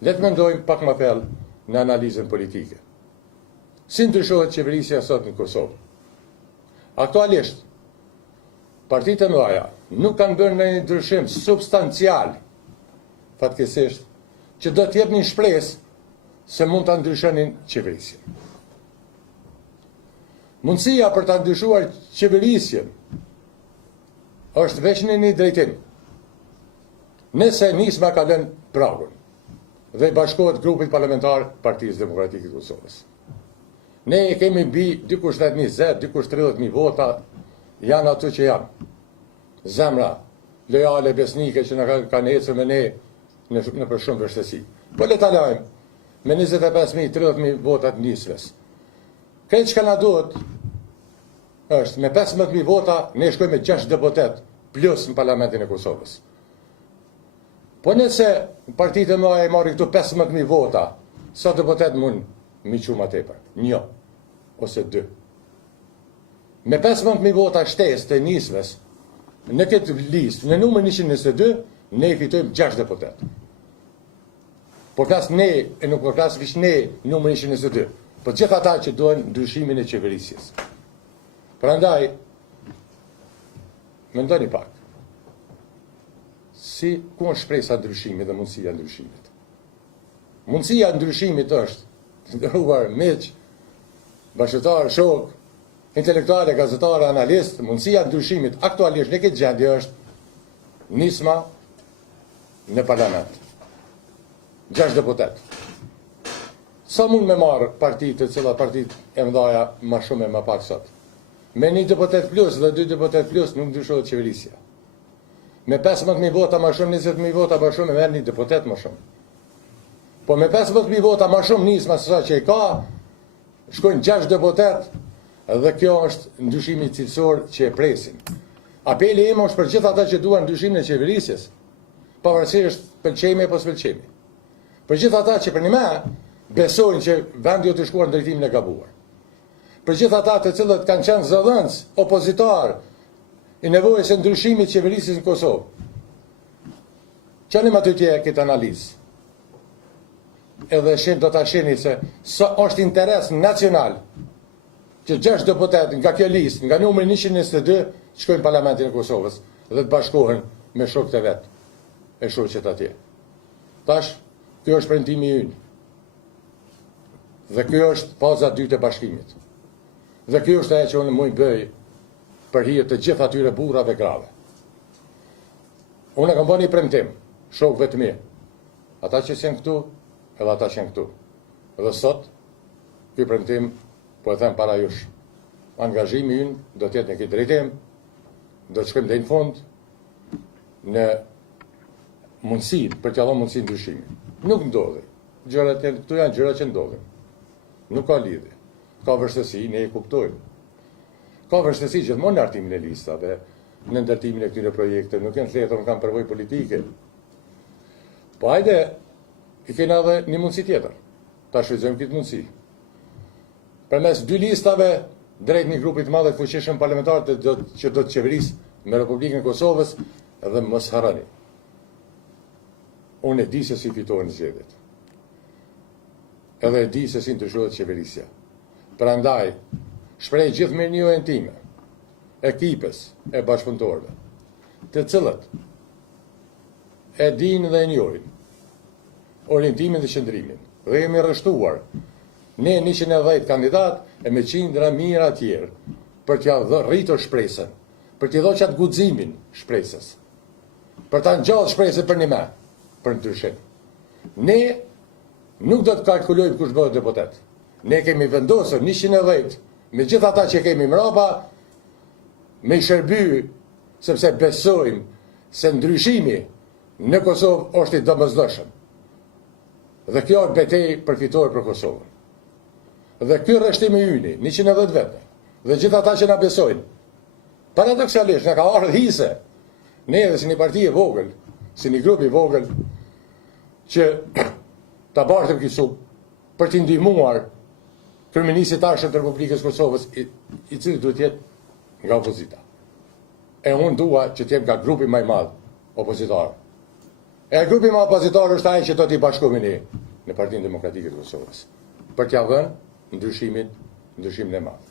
Le të mendojmë pak më thellë në analizën politike. Si ndryshohet qeverisja sot në Kosovë? Aktualisht, partitë e mëdha nuk kanë bërë ndonjë ndryshim substancial, fatkeqësisht, që do të jepnin shpresë se mund ta ndryshonin qeverisjen. Mundësia për ta ndryshuar qeverisjen është veç në një drejtim. Nëse nisma ka lënë pragun dhe bashkohet grupit parlamentar Partisë Demokratike të Kosovës. Ne kemi mbi dikush 10.000, dikush 30.000 vota, janë ato që janë. Zemra lojale, besnike që na kanë ecur me ne në për shumë vështirësi. Po le ta lajmë me 25.000, 30.000 vota të nisves. Këtë që na duhet është me 15.000 vota ne shkojmë me 6 deputet plus në Parlamentin e Kosovës. Po nëse partitë e mëdha marrin këtu 15.000 vota, sa deputet mund mi qumë më tepër? 1 ose 2. Me 15.000 vota shtesë të nisves, në këtë listë, në numër 122, ne fitojmë 6 deputet. Po flas ne, e nuk po flas veç ne, numër 122. Po gjithë ata që duan ndryshimin e qeverisjes. Prandaj, mendoni pak. Ku është shpresa ndryshimit dhe mundësia ndryshimit? Mundësia ndryshimit është, të nderuar miq, bashkëtar, shok, intelektuale, gazetar, analist, mundësia ndryshimit aktualisht në këtë gjendje është nisma në parlament. 6 deputet. Sa mund me marë partitë, të cilat partitë e mëdha më shumë e më pak sot? Me 1 deputet plus dhe 2 deputet plus nuk ndryshohet qeverisja. Me 15.000 vota më shumë, 20.000 vota më shumë, e merr 1 deputet më shumë. Po me 15.000 vota më shumë nisma se sa që i ka, shkojnë 6 deputet, dhe kjo është ndryshimi cilësor që e presim. Apeli im është për gjithë ata që duan ndryshimin e qeverisjes, pavarësisht pëlqejmë apo s'pëlqejmë. Për gjithë ata që për një besojnë që vendi do të shkuar në drejtimin e gabuar. Për gjithë ata të cilët kanë qenë zëdhënës, opozitar, i nevojës e ndryshimit qeverisjes në Kosovë. Qënim aty tje këtë analizë. Edhe do ta shihni se është interes nacional që 6 deputet nga kjo listë, nga numri 122, shkojnë në Parlamentin e Kosovës dhe të bashkohen me shokët e vet, e shoqet atje. Tash, kjo është premtimi ynë. Dhe kjo është faza 2 e bashkimit. Dhe kjo është ajo që unë mund bëj për hir të gjithë atyre burrave grave. Unë kam bënë një premtim, shokëve të mi, ata që janë këtu, edhe ata që janë këtu. Dhe sot, ky premtim, po e them para jush, angazhimi ynë do të jetë në këtë drejtim, do të shkojmë deri në fund në mundësinë, për t'ia dhënë mundësinë ndryshimi. Nuk ndodhi. Gjërat këtu janë gjëra që ndodhin. Nuk ka lidhje. Ka vështirësi, ne e kuptojmë. Ka vështirësi gjithmonë në hartimin e listave, në ndërtimin e këtyre projekteve, nuk janë thjeshtë, nuk kanë përvojë politike. Po hajde, i kena edhe një mundësi tjetër. Ta shfrytëzojmë këtë mundësi. Përmes 2 listave drejt një grupi të madh të fuqishëm parlamentar që do të qeverisë me Republikën e Kosovës, dhe mos harroni. Unë e di se si fitohen zgjedhjet. Edhe e di se si ndryshohet qeverisja. Prandaj, shpreh gjithë mirënjohjen time ekipës e bashkëpunëtorëve, të cilët e dinë dhe e njohin orientimin dhe qëndrimin. Dhe jemi rreshtuar ne 110 kandidat e me qindra mira tjerë për t'ia rritur shpresën, për t'i dhënë qatë guximin shpresës, për ta ngjallë shpresën për një për ndryshim. Ne nuk do të kalkulojmë kush bëhet deputet. Ne kemi vendosur 110 me gjithë ata që kemi mbrapa, me i shërby, sepse besojmë se ndryshimi në Kosovë është i domosdoshëm. Dhe kjo është betejë përfitore për Kosovën. Dhe ky rreshtim i yni, 110 vete, dhe gjithë ata që na besojnë, paradoksalisht na ka ardhur hise, ne edhe si një parti e vogël, si një grup i vogël, që ta bashkëm këtu për t'i ndihmuar kryeministin e tashëm të Republikës Kosovës, i cili duhet të jetë nga opozita. E unë dua që të jem nga grupi më i madh opozitar. E grupi më opozitor është ai që do t'i bashkohemi ne në Partinë Demokratike të Kosovës, për t'ia vënë ndryshimin e madh.